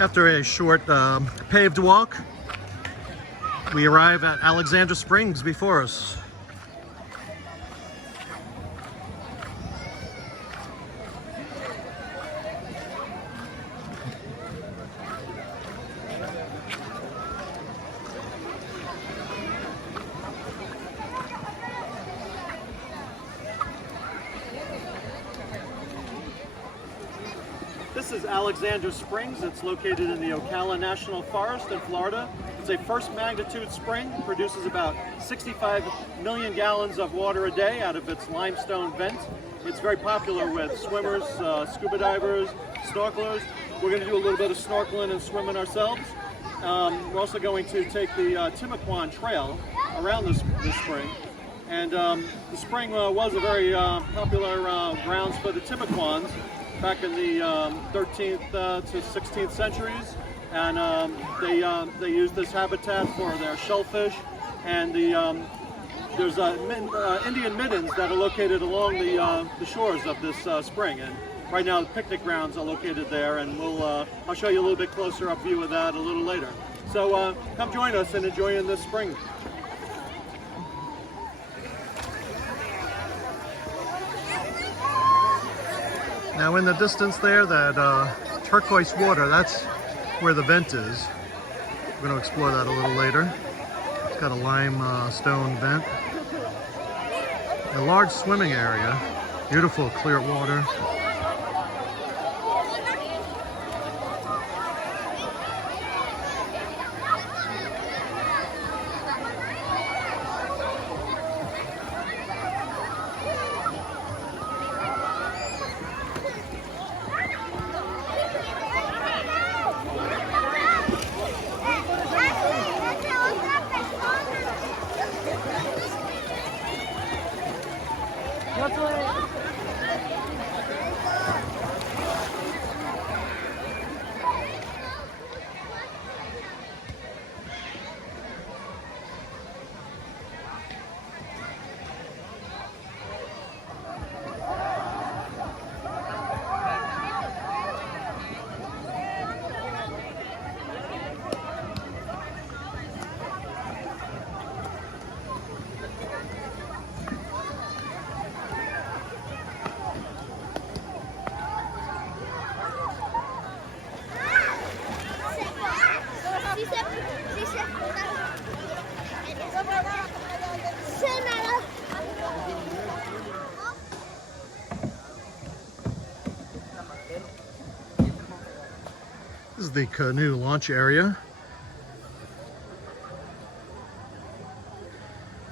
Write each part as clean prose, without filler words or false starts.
After a short paved walk, we arrive at Alexandra Springs before us. This is Alexandra Springs. It's located in the Ocala National Forest in Florida. It's a first magnitude spring, produces about 65 million gallons of water a day out of its limestone vent. It's very popular with swimmers, scuba divers, snorkelers. We're going to do a little bit of snorkeling and swimming ourselves. We're also going to take the Timucuan Trail around this spring. And the spring was a very popular grounds for the Timucuans back in the 13th to 16th centuries, and they used this habitat for their shellfish. And there's Indian middens that are located along the shores of this spring. And right now, the picnic grounds are located there, and I'll show you a little bit closer up view of that a little later. So come join us in enjoying this spring. Now in the distance there, that turquoise water, that's where the vent is. We're going to explore that a little later. It's got a limestone vent. A large swimming area, beautiful clear water. This is the canoe launch area.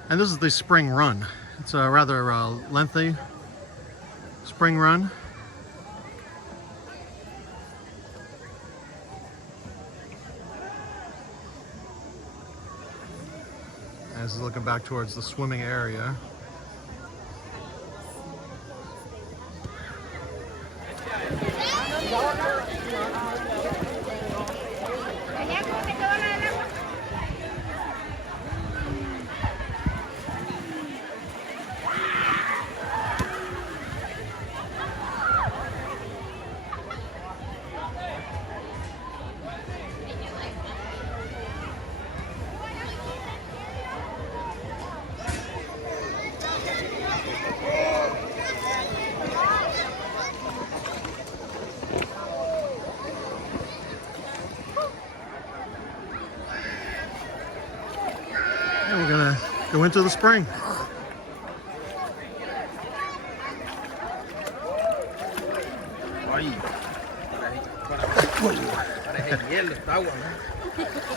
And this is the spring run. It's a rather lengthy spring run. And this is looking back towards the swimming area. And we're gonna go into the spring.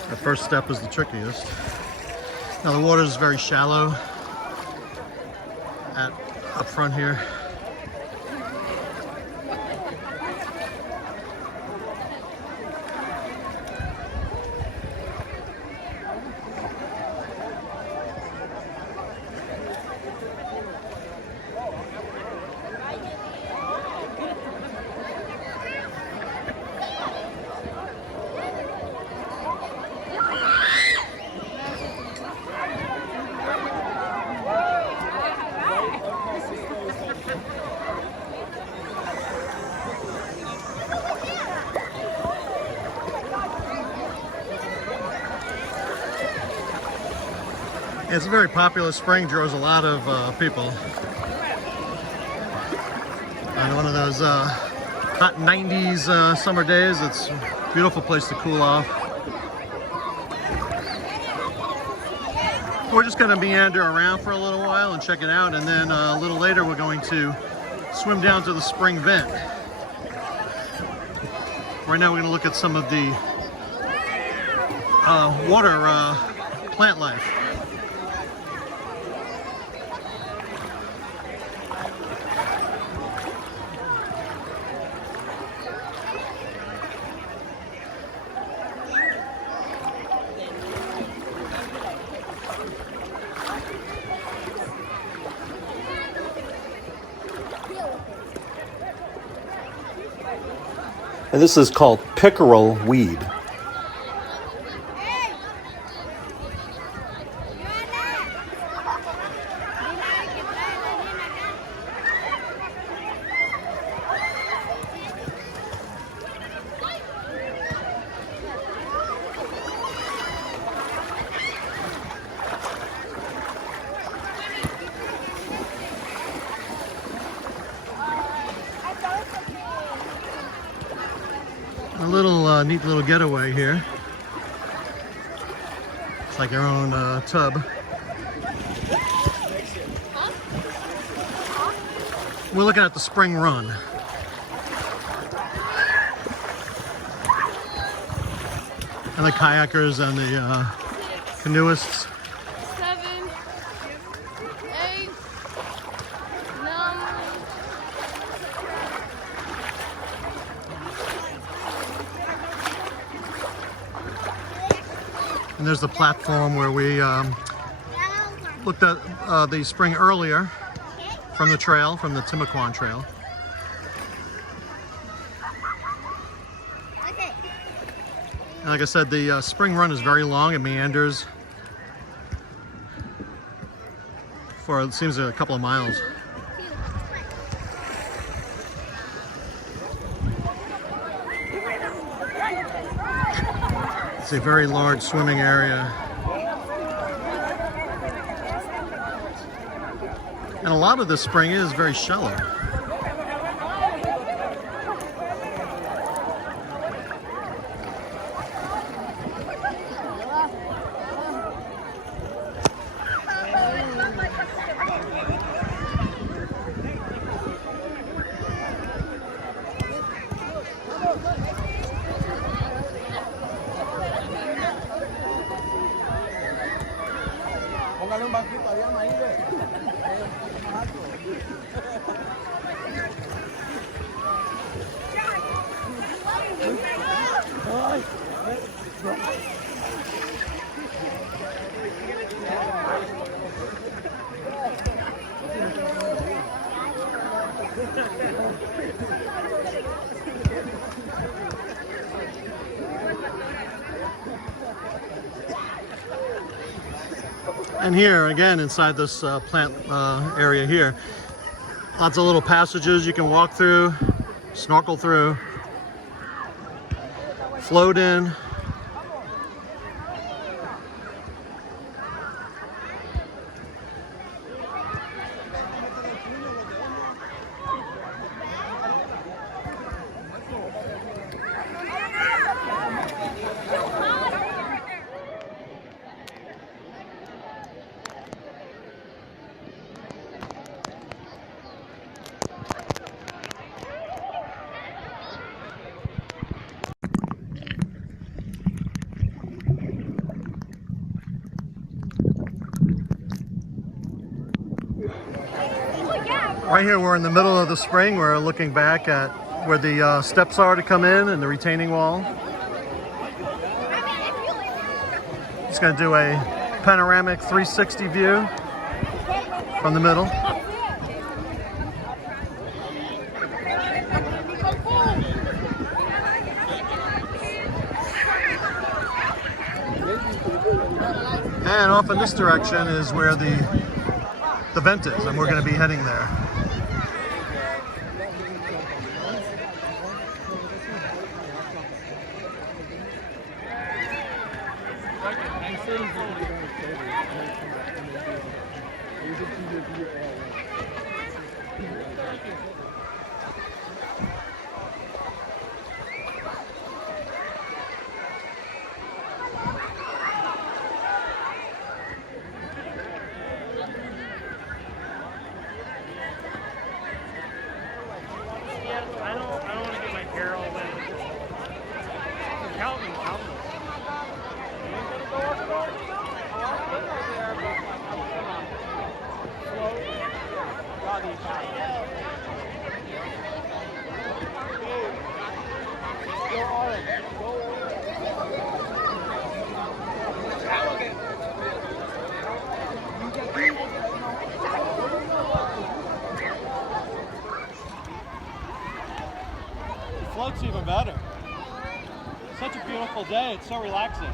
The first step is the trickiest. Now the water is very shallow up front here. It's a very popular spring, draws a lot of people. On one of those hot 90s summer days, it's a beautiful place to cool off. We're just going to meander around for a little while and check it out, and then a little later we're going to swim down to the spring vent. Right now we're going to look at some of the water plant life. And this is called pickerel weed. A little neat little getaway here. It's like your own tub. We're looking at the spring run. And the kayakers and the canoeists. 7, 8, 9. And there's the platform where we looked at the spring earlier from the trail, from the Timucuan Trail. And like I said, the spring run is very long. It meanders for, it seems, a couple of miles. It's a very large swimming area. And a lot of this spring is very shallow. Póngale un banquito allá, ahí, And here, again, inside this plant area here, lots of little passages you can walk through, snorkel through, float in. Right here, we're in the middle of the spring. We're looking back at where the steps are to come in and the retaining wall. Just going to do a panoramic 360 view from the middle. And off in this direction is where the vent is, and we're going to be heading there. I don't want to get my hair all wet. Count me. The float's even better. Such a beautiful day. It's so relaxing.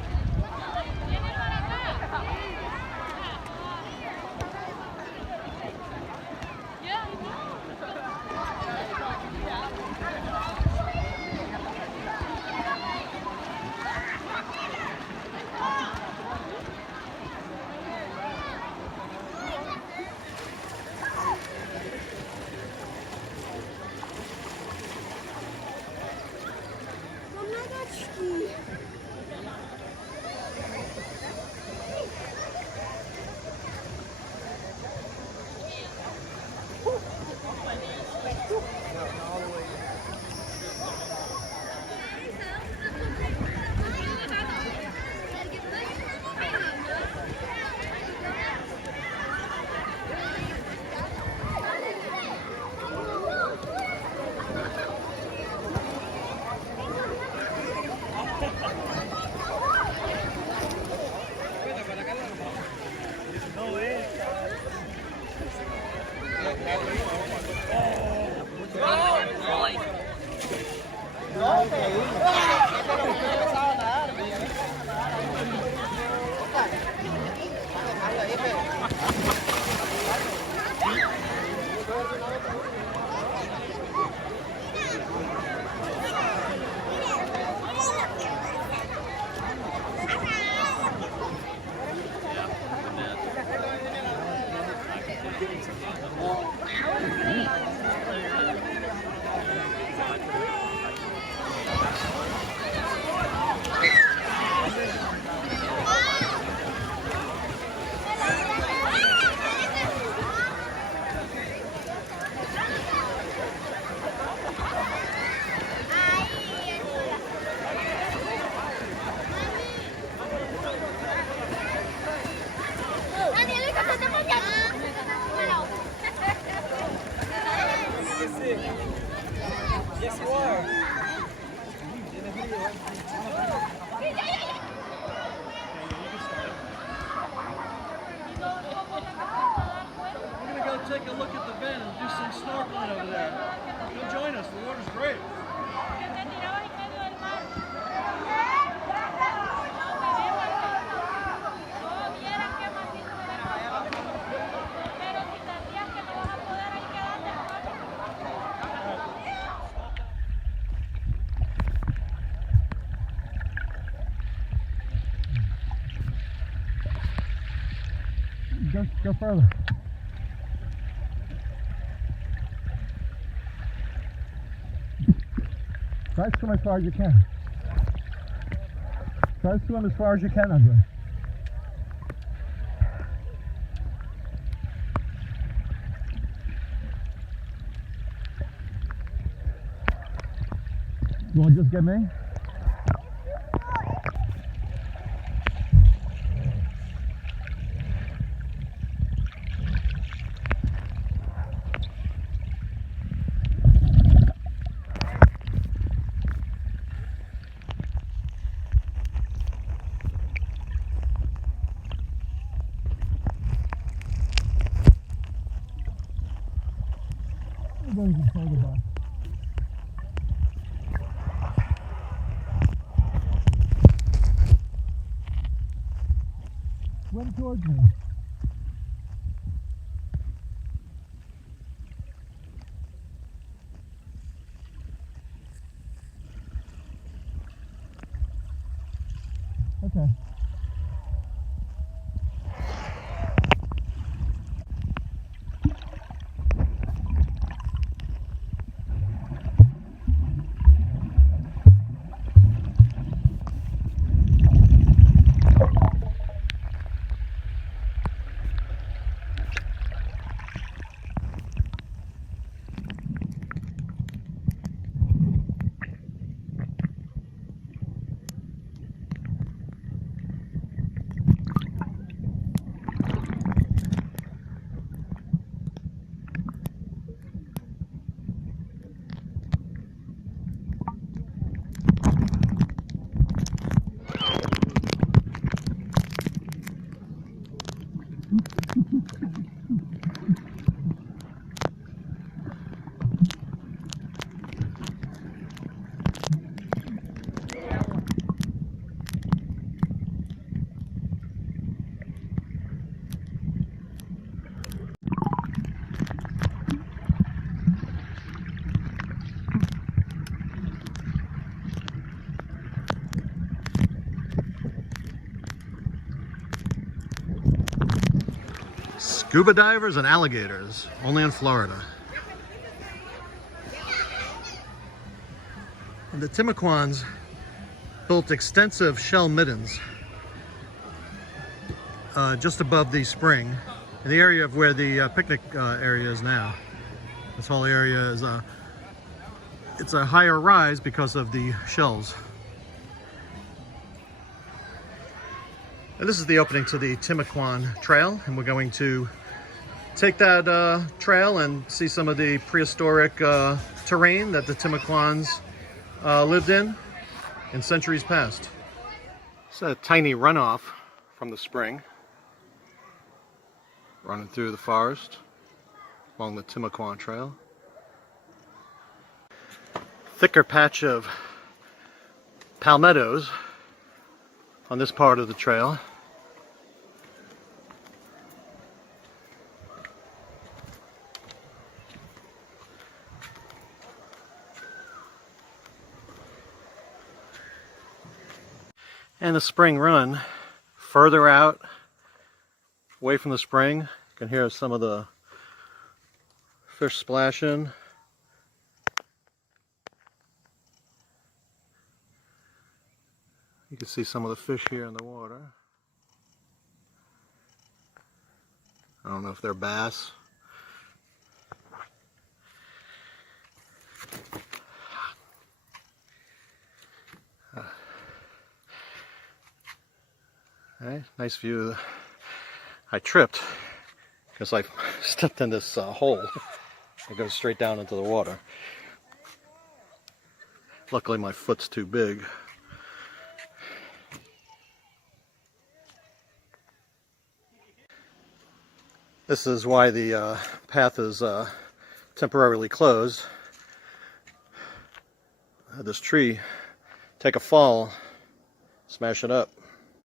Yes, you are. We're going to go take a look at the bend and do some snorkeling over there. Come join us. The water's great. Go further. Try to swim as far as you can. Try to swim as far as you can, Andre. You want to just get me? Swim towards me. Okay. Scuba divers and alligators, only in Florida. And the Timucuans built extensive shell middens just above the spring, in the area of where the picnic area is now. This whole area is it's a higher rise because of the shells. And this is the opening to the Timucuan Trail, and we're going to take that trail and see some of the prehistoric terrain that the Timucuans lived in centuries past. It's a tiny runoff from the spring, running through the forest along the Timucuan Trail. Thicker patch of palmettos on this part of the trail. And the spring run further out, away from the spring. You can hear some of the fish splashing. You can see some of the fish here in the water. I don't know if they're bass. Okay, nice view. I tripped because I stepped in this hole. It goes straight down into the water. Luckily my foot's too big. This is why the path is temporarily closed. I had this tree take a fall, smash it up.